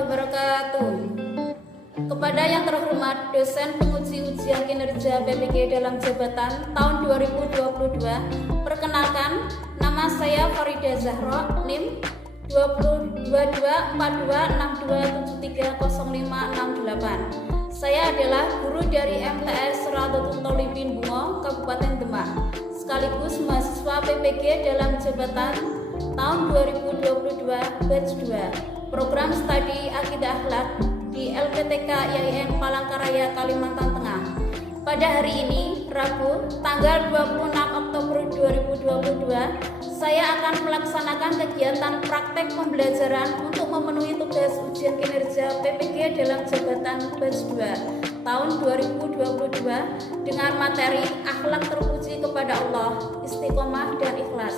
wabarakatuh. Kepada yang terhormat dosen penguji ujian kinerja PPG dalam jabatan tahun 2022, perkenalkan, nama saya Farida Zahra, NIM 224262630568. Saya adalah guru dari MTS Seratul Tolibin Bungo, Kabupaten Demak, sekaligus mahasiswa PPG dalam jabatan tahun 2022 batch 2, program studi Akidah Akhlak di LPTK IAIN Palangkaraya, Kalimantan Tengah. Pada hari ini, Rabu, tanggal 26 Oktober 2022, saya akan melaksanakan kegiatan praktek pembelajaran untuk memenuhi tugas ujian kinerja PPG dalam jabatan batch 2 tahun 2022 dengan materi akhlak terpuji kepada Allah, istiqomah dan ikhlas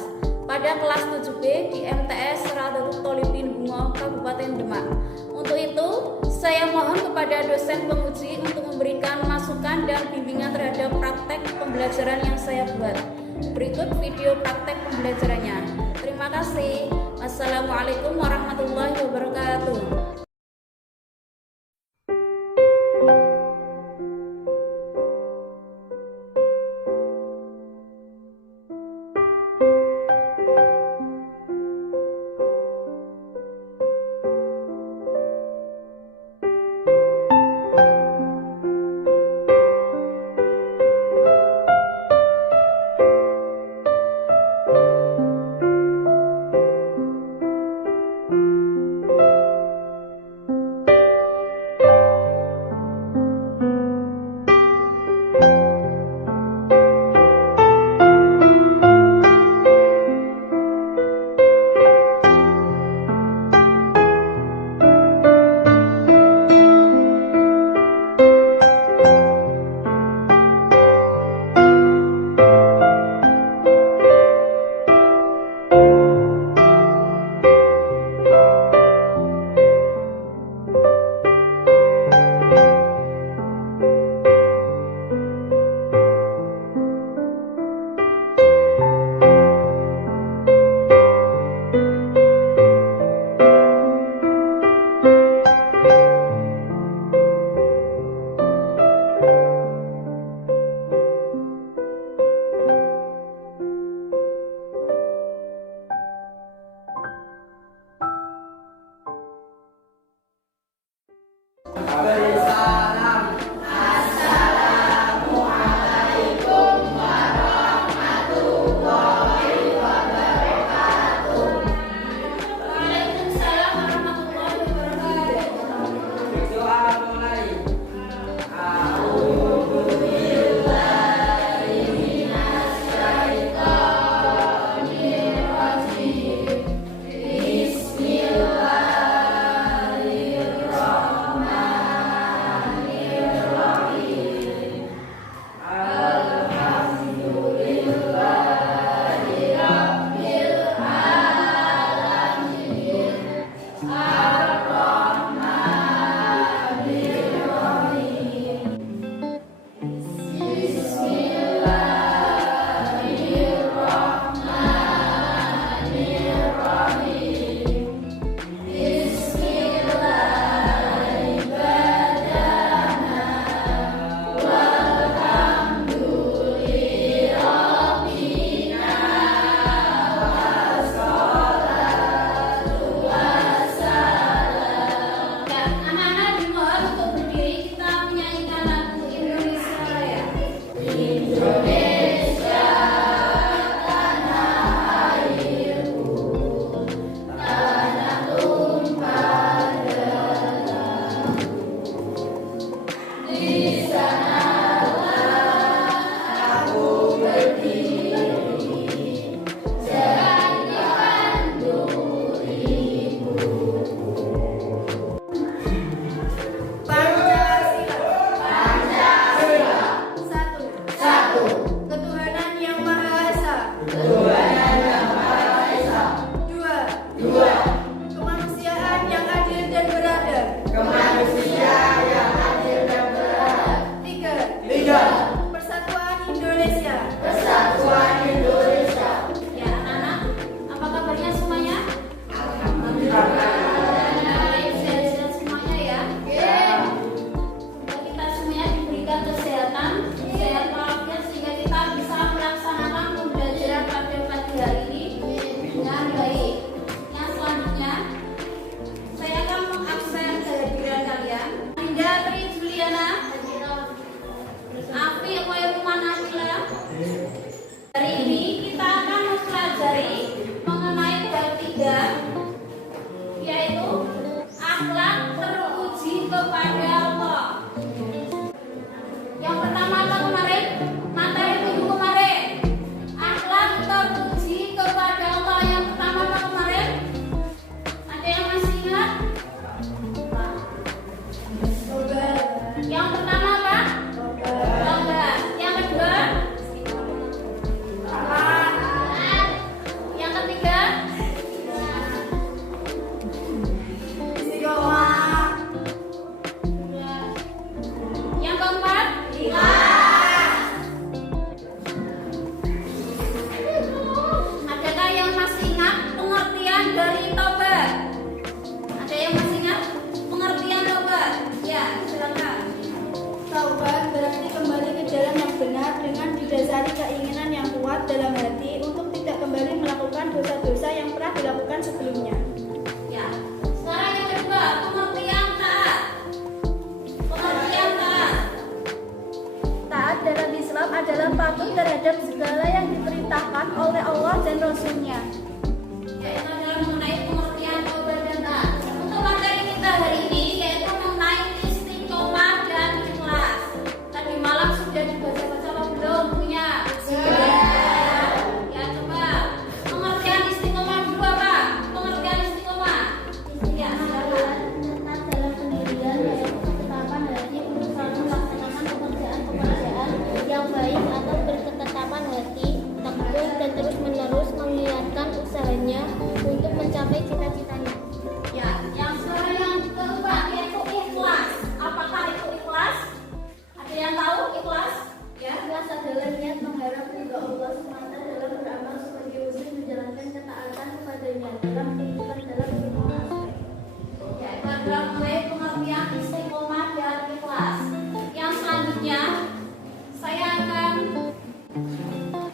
pada kelas 7B di MTS Seratul Tolibin Bungo, Kabupaten Demak. Untuk itu, saya mohon kepada dosen penguji untuk memberikan masukan dan bimbingan terhadap praktek pembelajaran yang saya buat. Berikut video praktek pembelajarannya. Terima kasih. Wassalamualaikum warahmatullahi wabarakatuh. mendasari keinginan yang kuat dalam hati untuk tidak kembali melakukan dosa-dosa yang pernah dilakukan sebelumnya. Ya. Sekarang yang kedua, pengertian taat. Pengertian taat. Taat dalam Islam adalah patuh terhadap segala yang diperintahkan oleh Allah dan Rasul-Nya. Yaitu adalah mengenai pengertian taubat dan taat. Untuk materi kita hari ini yaitu mengenai istiqomah dan ikhlas. Tadi malam sudah dibaca-baca apa belum punya? Ya coba pengertian istiqomah dulu apa? Pengertian istiqomah. Ya, silakan. Tetap dalam pendirian yaitu ketetapan hati untuk selalu melaksanakan pekerjaan yang baik atau berketetapan hati, tekun dan terus menerus mengiatkan usahanya untuk mencapai cita-citanya. Ya, yang sekarang yang keempat yaitu ikhlas. Apakah itu ikhlas? Ada yang tahu ikhlas? Ya. Ikhlas adalah niat mengharap ridha Allah semata dalam beramal sebagai wujud menjalankan ketaatan kepadanya dalam kehidupan dalam semua aspek. Ya, itu adalah mulai pengertian istiqomah dan ikhlas. Yang selanjutnya saya akan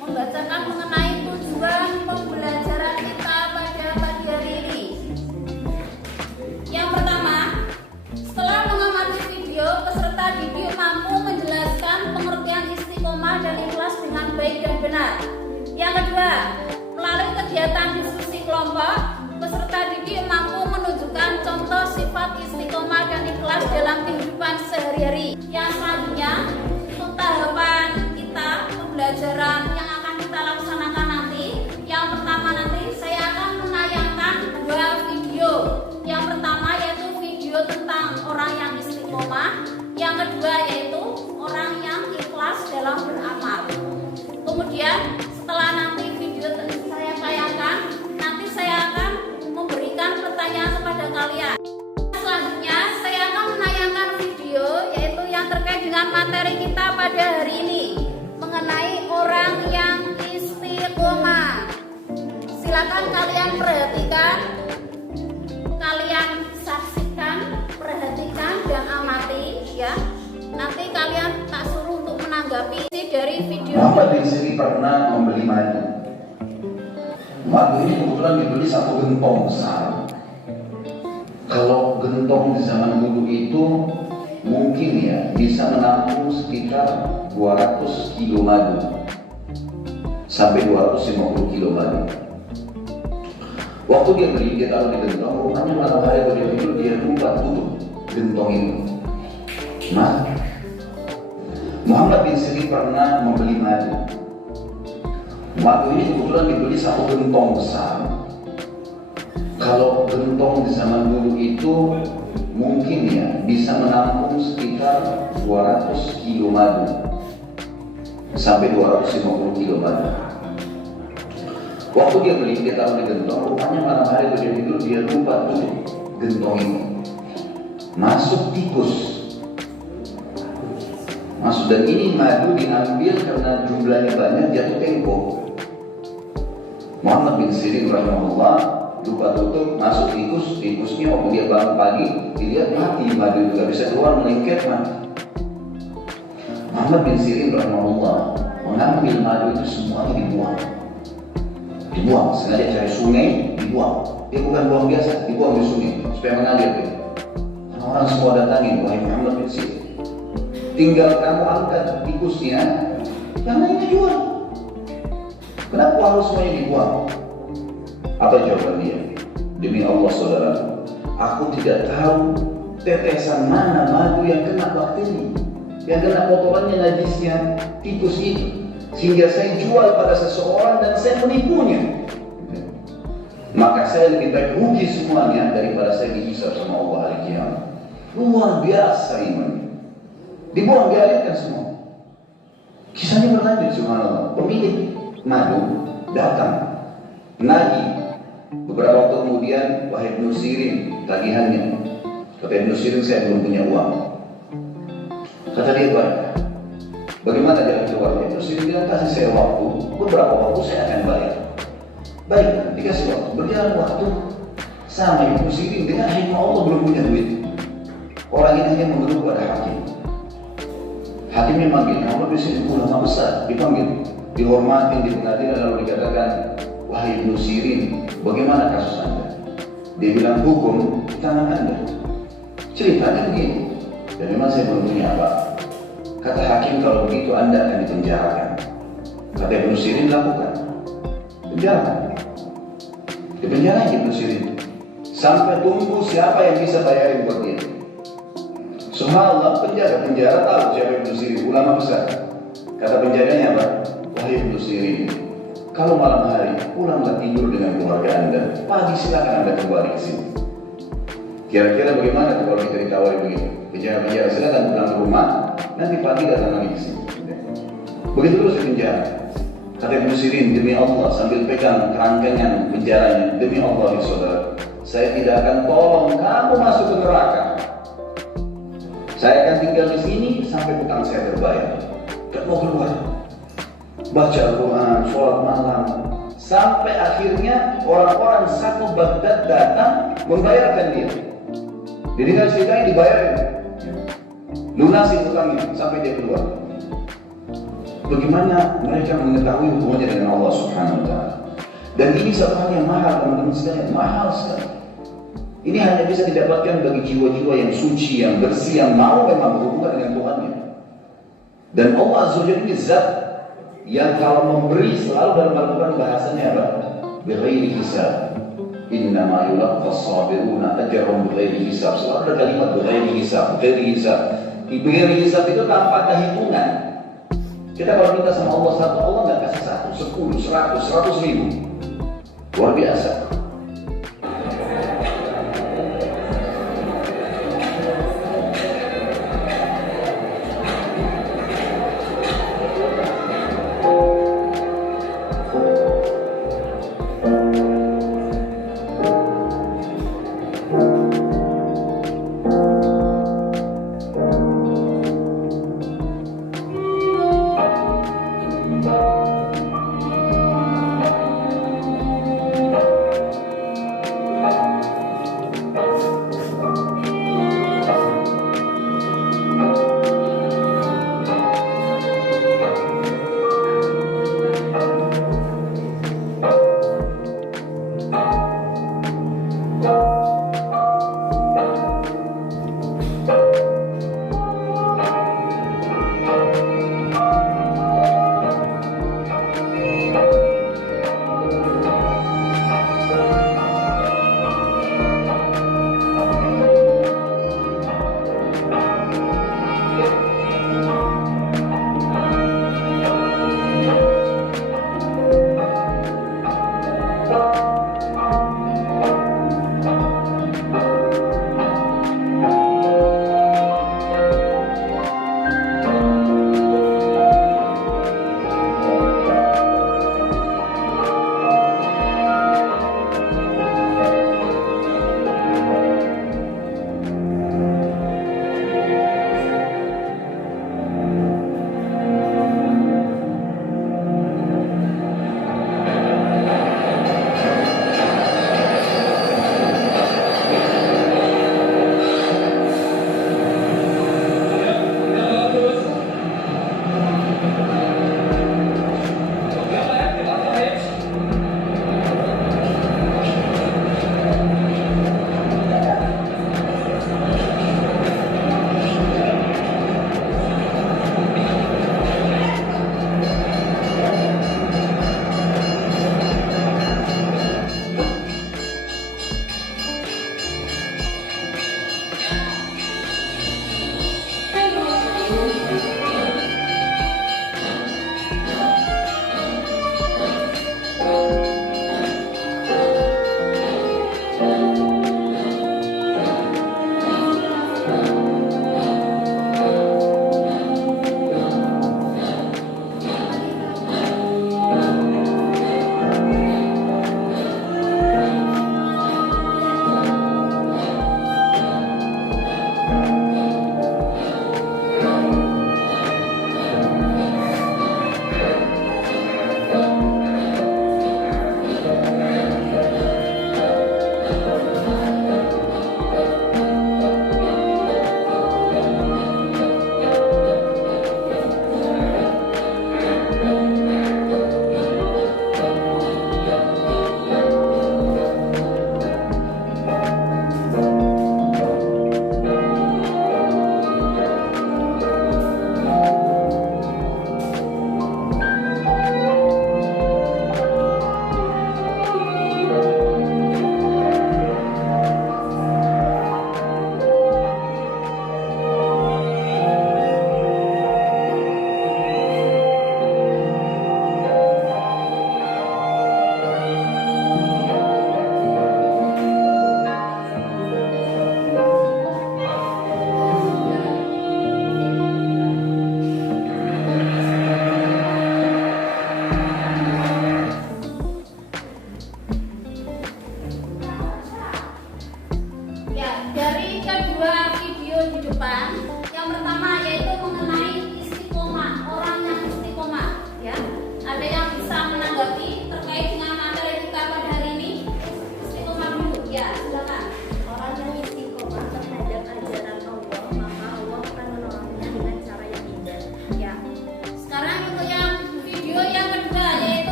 membacakan mengenai tujuan pembelajaran kita pada pagi hari ini. Yang pertama, setelah mengamati video, peserta didik mampu menjelaskan pengertian istiqomah dan ikhlas dengan baik dan benar. Yang kedua, melalui kegiatan diskusi kelompok, peserta didik mampu menunjukkan contoh sifat istiqomah dan ikhlas dalam kehidupan sehari-hari. Yang selanjutnya, untuk tahapan kita pembelajaran yang akan kita laksanakan nanti, yang pertama nanti saya akan menayangkan 2 video. Yang pertama yaitu video tentang orang yang istiqomah, yang kedua yaitu orang yang ikhlas dalam beramal. Kemudian setelah nanti video saya tayangkan, nanti saya akan memberikan pertanyaan kepada kalian. Selanjutnya saya akan menayangkan video yaitu yang terkait dengan materi kita pada hari ini mengenai orang yang istiqomah. Silakan kalian perhatikan, kalian saksikan, perhatikan dan amati ya. Nanti kalian tak suruh untuk menanggapi dari video. Muhammad bin Sirin pernah membeli madu. Madu ini kebetulan dibeli 1 gentong besar. Kalau gentong di zaman dulu itu mungkin ya bisa menampung sekitar 200 kilo madu sampai 250 kilo madu. Waktu dia beli, dia taruh di gentong, rupanya malam hari kalau dia tidur dia lupa tutup gentong itu. Nah, Muhammad bin Sirin pernah membeli madu. Madu ini kebetulan dibeli 1 gentong besar. Kalau gentong di zaman dulu itu mungkin ya bisa menampung sekitar 200 kilo madu sampai 250 kilo madu. Waktu dia beli, dia taruh di gentong, rupanya malam hari kalau dia tidur dia lupa tutup gentong ini. Masuk tikus. Masuk, dan ini madu diambil karena jumlahnya banyak, jatuh tempo. Muhammad bin Sirin rahimahullah lupa tutup, masuk tikus. Tikusnya waktu dia bangun pagi dilihat mati madu itu, gak bisa keluar, melingkar mati. Muhammad bin Sirin rahimahullah mengambil madu itu semuanya dibuang, sengaja cari sungai, dibuang. Dia bukan buang biasa, dibuang di sungai supaya mengalir. Orang semua datangin, wahai Muhammad bin Sirin, tinggal kamu angkat tikusnya, yang lainnya jual. Kenapa harus semuanya dibuang? Apa jawaban dia? Demi Allah saudara, aku tidak tahu tetesan mana madu yang kena bakteri, yang kena kotorannya najisnya tikus itu, sehingga saya jual pada seseorang dan saya menipunya. Maka saya lebih baik rugi semuanya daripada saya dihisab sama Allah hari kiamat. Luar biasa iman. Dibuang, dialihkan semua. Kisahnya berlanjut, subhanallah. Pemilik madu datang nagih. Beberapa waktu kemudian, wahai Ibnu Sirin, tagihannya. Kata Ibnu Sirin, saya belum punya uang. Kata dia, bagaimana jalan keluarnya? Ibnu Sirin bilang, kasih saya waktu, beberapa waktu saya akan bayar. Baik, dikasih waktu. Berjalan waktu sama Ibnu Sirin dengan hikmah Allah belum punya duit. Orang ini hanya mengeluh pada hakim. Hakimnya manggil, Muhammad bin Sirin ulama besar, dipanggil, dihormatin di pengadilan, lalu dikatakan, wahai Ibnu Sirin, bagaimana kasus Anda? Dia bilang, hukum di tangan Anda. Ceritanya begini, dan memang saya belum punya apa. Kata hakim, kalau begitu Anda akan dipenjarakan. Kata Ibnu Sirin, lakukan. Penjarakan. Dipenjarakan Ibnu Sirin. Sampai tunggu siapa yang bisa bayarin buat dia. Subhanallah, penjara tahu siapa Ibnu Sirin, ulama besar. Kata penjaganya apa? Wahai Ibnu Sirin, kalau malam hari pulanglah tidur dengan keluarga Anda, pagi silakan Anda kembali ke sini. Kira-kira bagaimana tuh kalau kita ditawari begitu? Penjara silakan pulang ke rumah, nanti pagi datang lagi ke sini. Begitu terus di penjara. Kata Ibnu Sirin, demi Allah, sambil pegang kerangkengan penjaranya, demi Allah ya saudara, saya tidak akan tolong kamu masuk ke neraka. Saya akan tinggal di sini sampai hutang saya terbayar. Gak mau keluar. Baca Al-Quran, sholat malam, sampai akhirnya orang-orang satu Baghdad datang membayarkan dia. Jadi kan ceritanya dibayarin, lunasi hutangnya sampai dia keluar. Bagaimana mereka mengetahui hubungannya dengan Allah Subhanahu Wa Taala? Dan ini satu hal yang mahal, teman-teman sekalian, mahal sekali. Ini hanya bisa didapatkan bagi jiwa-jiwa yang suci, yang bersih, yang mau memang berhubungan dengan Tuhannya. Dan Allah Azza wa Jalla ini zat yang kalau memberi selalu dalam Al-Quran bahasanya apa? Bighairi hisab. Innama yulaqqas sabiruna ajrahum bighairi hisab. Selalu ada kalimat bighairi hisab, bighairi hisab. Bighairi hisab itu tanpa ada hitungan. Kita kalau minta sama Allah satu, Allah nggak kasih 1, 10, 100, 100 ribu. Luar biasa.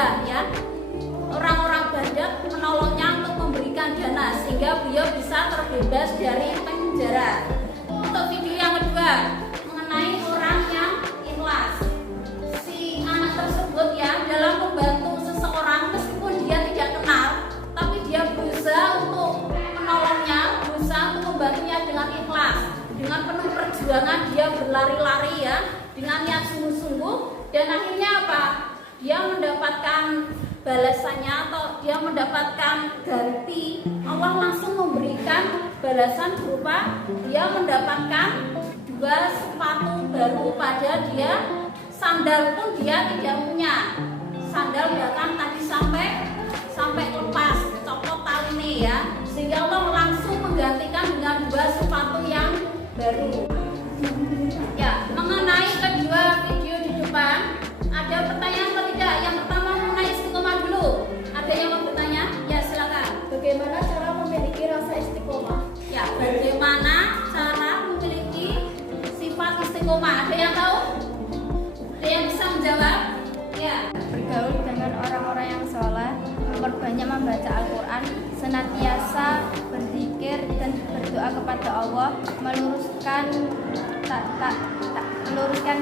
Bahdiyah ya. Orang-orang Bahdiyah menolongnya untuk memberikan dana sehingga beliau bisa terbebas dari penjara. Untuk video yang kedua mengenai orang yang ikhlas. Si anak tersebut ya dalam membantu seseorang meskipun dia tidak kenal, tapi dia berusaha untuk menolongnya, berusaha untuk membantunya dengan ikhlas, dengan penuh perjuangan dia berlari-lari ya, dengan niat sungguh-sungguh, dan akhirnya apa? Dia mendapatkan balasannya atau dia mendapatkan ganti. Allah langsung memberikan balasan berupa dia mendapatkan 2 sepatu baru, pada dia sandal pun dia tidak punya. Sandal bahkan tadi sampai lepas, copot talinya ya, sehingga Allah langsung menggantikan dengan 2 sepatu yang baru. Ya, mengenai kedua video di depan, ada pertanyaan atau tidak? Yang pertama mengenai istiqomah dulu. Ada yang mau bertanya? Ya, silakan. Bagaimana cara memiliki rasa istiqomah? Ya, bagaimana cara memiliki sifat istiqomah? Ada yang tahu? Ada yang bisa menjawab? Ya. Bergaul dengan orang-orang yang soleh, memperbanyak membaca Al-Quran, senantiasa berzikir dan berdoa kepada Allah, meluruskan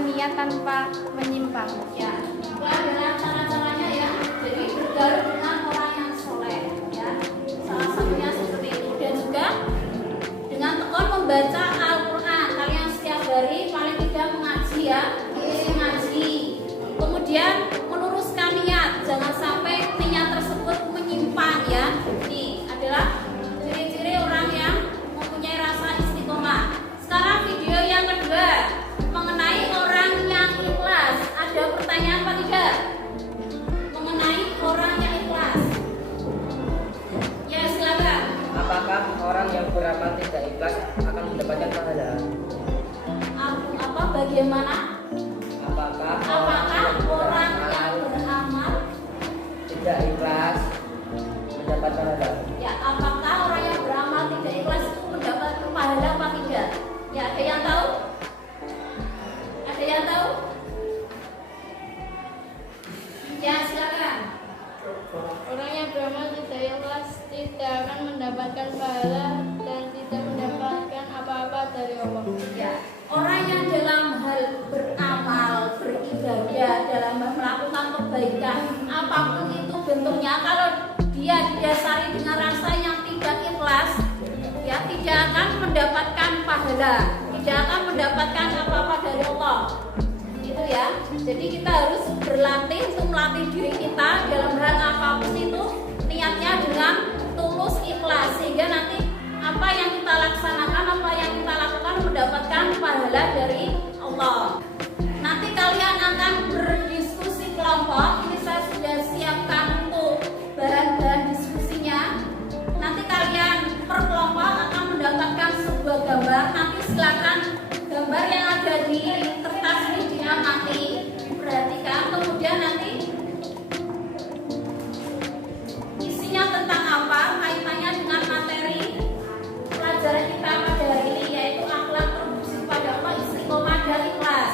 niat tanpa menyimpang. Ya, itu adalah cara-caranya ya. Jadi bergaul dengan orang yang soleh ya. Salah satunya seperti itu, dan juga dengan tekun membaca Al-Quran. Kalian setiap hari paling tidak mengaji ya, ngaji. Kemudian meluruskan niat, jangan sampai niat tersebut menyimpang ya. Ini adalah ciri-ciri orang yang mempunyai rasa istiqomah. Sekarang video yang kedua mengenai orang yang ikhlas. Ada pertanyaan apa tidak? Mengenai orang yang ikhlas. Ya, silakan. Apakah orang yang beramal tidak ikhlas akan mendapatkan pahala? Apa bagaimana? Apakah Orang yang beramal tidak ikhlas mendapat pahala? ya, apakah orang yang beramal tidak ikhlas itu mendapat pahala apa tidak? Ya, ada yang tahu? Ada yang tahu? Ya, silakan. Orang yang beramal tidak ikhlas tidak akan mendapatkan pahala dan tidak mendapatkan apa-apa dari Allah. Ya, orang yang dalam hal beramal, beribadah, dalam hal melakukan kebaikan, apapun itu bentuknya, kalau dia didasari dengan rasa yang tidak ikhlas, ya tidak akan mendapatkan pahala, tidak akan mendapatkan apa-apa dari Allah. Itu ya. Jadi kita harus berlatih untuk melatih diri kita dalam hal apapun itu, niatnya dengan tulus ikhlas, sehingga nanti apa yang kita laksanakan, apa yang kita lakukan mendapatkan pahala dari Allah. Nanti kalian akan berdiskusi kelompok. Ini saya sudah siapkan untuk bahan-bahan diskusinya. Nanti kalian per kelompok akan mendapatkan sebuah gambar. Nanti silakan gambar yang ada di kertas ini diamati, perhatikan. Kemudian nanti isinya tentang apa, kaitannya dengan materi pelajaran kita pada hari ini, yaitu akhlak terpuji pada Allah, istiqomah dan ikhlas.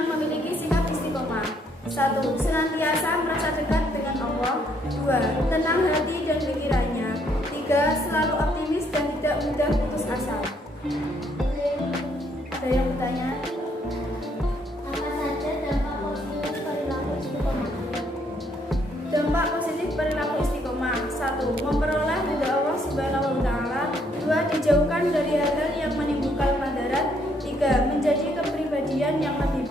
dengan memiliki sikap istiqomah. 1. Senantiasa merasa dekat dengan Allah. 2. Tenang hati dan pikirannya. 3. Selalu optimis dan tidak mudah putus asa. Ada yang bertanya? Apa saja dampak positif perilaku istiqomah? Dampak positif perilaku istiqomah. 1. Memperoleh ridha Allah Subhanahu wa taala. 2. Dijauhkan dari hal-hal yang menimbulkan madarat. 3. Menjadi kepribadian yang lebih.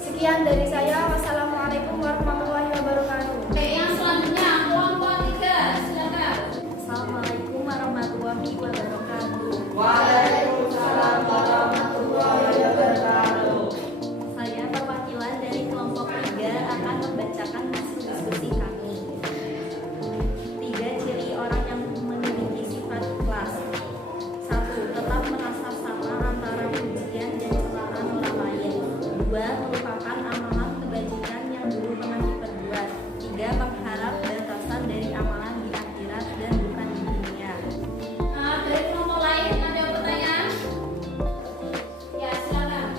Sekian dari saya. Wassalamualaikum warahmatullahi wabarakatuh. Yang selanjutnya kelompok 3, silakan. Assalamualaikum warahmatullahi wabarakatuh. Waalaikumsalam warahmatullahi wabarakatuh. Saya perwakilan dari kelompok 3 akan membacakan hasil diskusi kami. 3 ciri orang yang memiliki sifat ikhlas. 1. Tetap merasa sama antara pujian dan celaan orang lain. 2. Melupakan amalan kebajikan yang dulu pernah diperbuat. 3. Mengharap batasan dari amalan di akhirat dan bukan di dunia. Dari kelompok lain ada pertanyaan? Ya, silakan.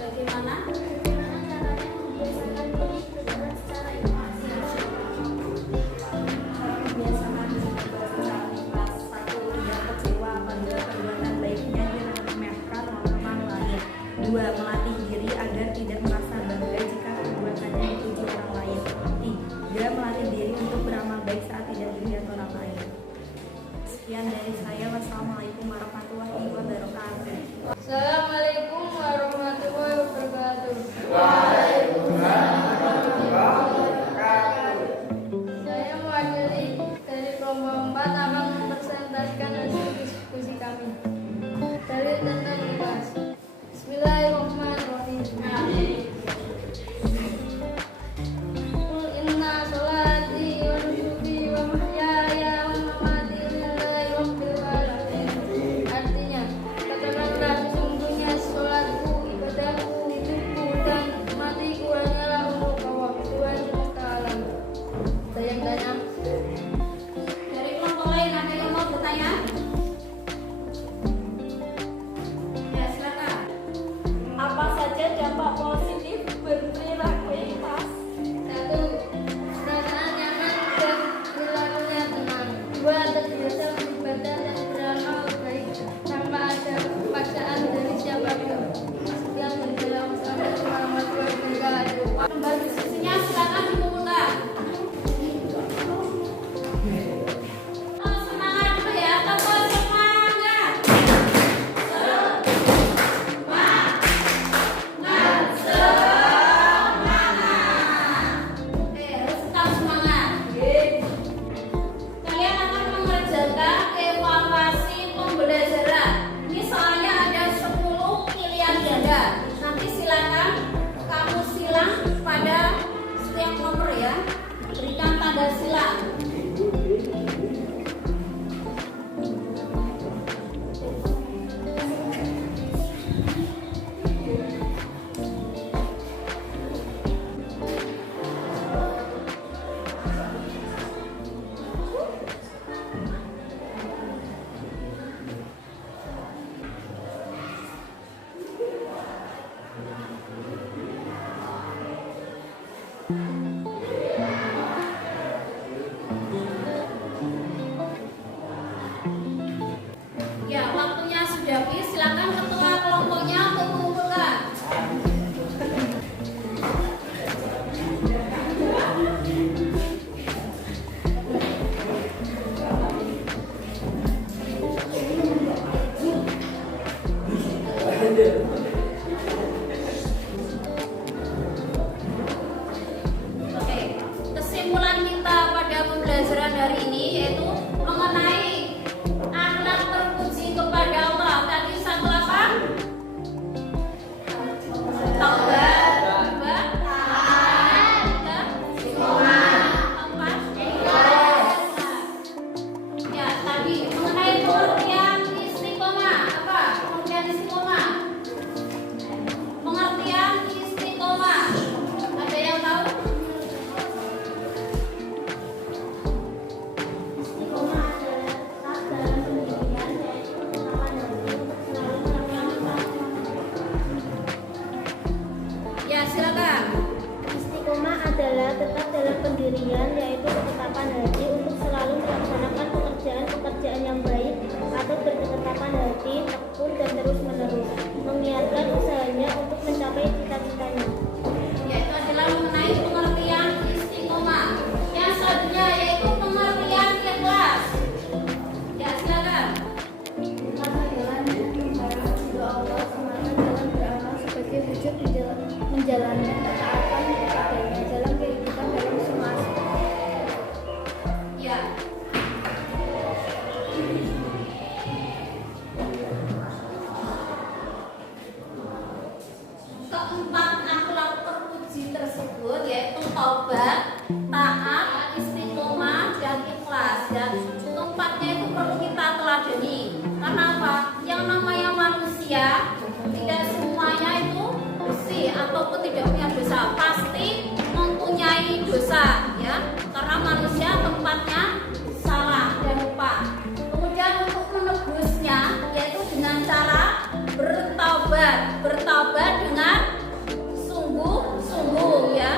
Bagaimana? Membiasakan berbuat secara ikhlas. 1. Tidak kecewa apabila perbuatan baiknya diremehkan oleh orang lain. 2. Melatih diri agar tidak merasa bangga jika perbuatannya dipuji orang lain. 3. Melatih diri untuk beramal baik saat tidak dilihat orang lain. Sekian dari saya. Wassalamualaikum warahmatullahi wabarakatuh. Assalamualaikum warahmatullahi wabarakatuh. Saya mewakili dari kelompok 4 akan mempresentasikan hasil diskusi kami. Dalil tentang ikhlas. Bismillahirrahmanirrahim. Qul inna sholati wa nusuki wa mahyaya wa mamati lillahi rabbil alamin. Artinya, katakanlah sesungguhnya yang baik atau berketetapan hati, tekun dan terus menerus mengiarkan usahanya untuk mencapai cita-citanya. Yaitu adalah mengenai pengertian istiqomah. Yang selanjutnya yaitu pengertian ikhlas. Ya, silakan. Karena jalannya mengharap ridho Allah semata dalam beramal sebagai wujud menjalankan ketaatan kepadanya dalam kehidupan dalam semua aspek. Ya. Keempat akhlak terpuji tersebut yaitu taubat, taat, istiqomah, dan ikhlas. Ya, keempatnya itu perlu kita teladani. Karena apa? Yang namanya manusia tidak semuanya itu bersih ataupun tidak punya dosa, pasti mempunyai dosa, ya. Karena manusia tempatnya salah dan lupa. Kemudian untuk menebusnya yaitu dengan cara bertaubat dengan sungguh-sungguh, ya.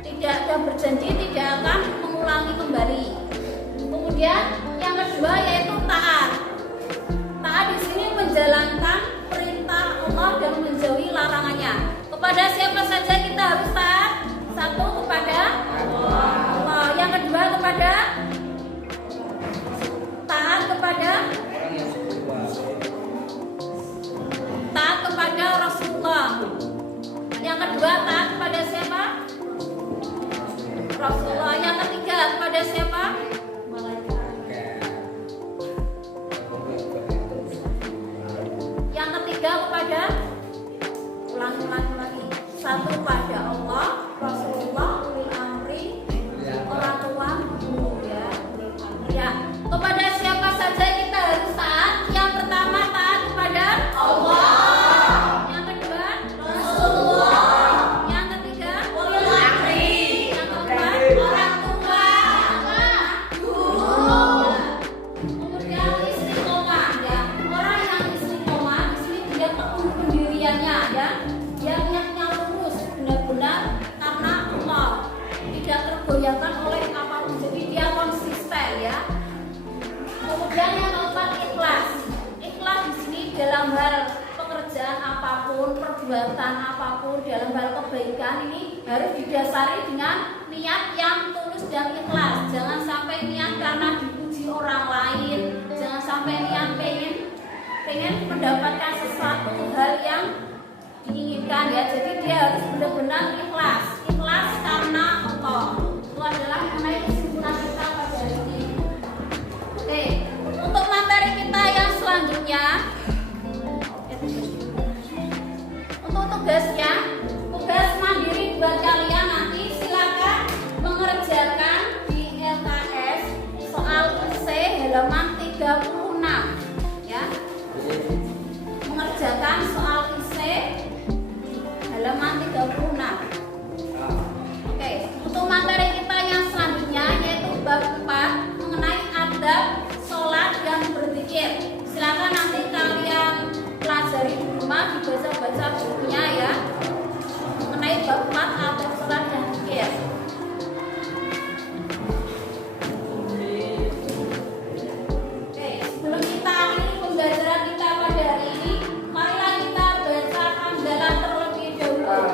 Tidak akan berjanji tidak akan mengulangi kembali. Kemudian yang kedua yaitu taat. Taat di sini menjalankan perintah Allah dan menjauhi larangannya. Kepada siapa saja kita harus taat? Satu, kepada Allah. Yang kedua kepada taat kepada Rasulullah. Yang kedua taat kepada siapa? Rasulullah. Yang ketiga kepada siapa? Yang ketiga kepada ulangi. Satu pada Allah, Rasulullah, ulil amri, orang tua, guru, ya. Ya, kepada siapa saja kita harus taat? Yang pertama taat kepada Allah. Yang kedua Rasulullah. Yang ketiga ulil amri. Yang keempat orang tua, guru. Kemudian istiqomah, ya. Orang yang istiqomah di sini dia tekun pendiriannya, ya. Dia niatnya lurus benar-benar karena Allah, tidak tergoyahkan oleh apapun. Jadi dia konsisten, ya. Kemudian yang keempat ikhlas. Ikhlas di sini dalam hal pekerjaan apapun, perbuatan apapun, dalam hal kebaikan ini harus didasari dengan niat yang tulus dan ikhlas. Jangan sampai niat karena dipuji orang lain, jangan sampai niat pengen mendapatkan sesuatu hal yang diinginkan, ya. Jadi dia harus benar-benar ikhlas karena Allah. Itu adalah mengenai kesimpulan kita pada hari ini. Oke, untuk materi kita yang selanjutnya, untuk tugasnya, tugas mandiri buat kalian nanti silakan mengerjakan di LKS soal IC halaman 36, ya. Mengerjakan soal IC halaman 36. Oke, untuk materi kita yang selanjutnya yaitu bab 4 mengenai adab sholat dan berzikir. Silakan nanti kalian pelajari di rumah, dibaca-baca bukunya, ya, mengenai bab 4 adab sholat dan berzikir. Oke, sebelum kita akhiri pembelajaran kita pada hari ini, marilah kita baca hamdalah terlebih dahulu.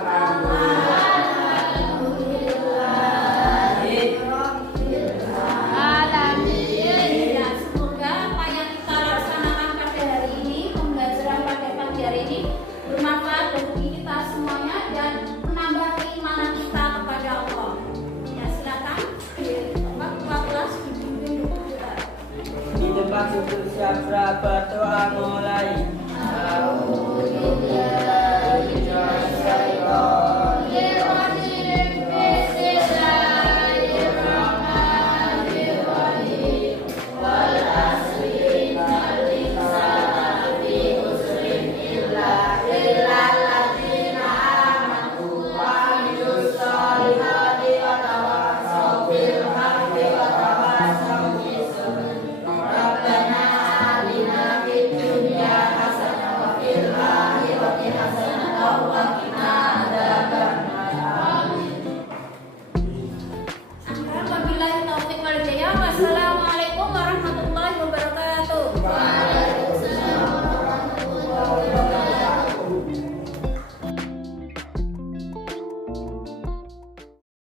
Ya, semoga apa yang kita laksanakan pada hari ini, pembelajaran pada pagi hari ini bermanfaat bagi kita semuanya dan menambah keimanan kita kepada Allah. Ya, silakan di tempat kelas dipimpin kita. Di depan untuk siap berdoa mulai. Alhamdulillah.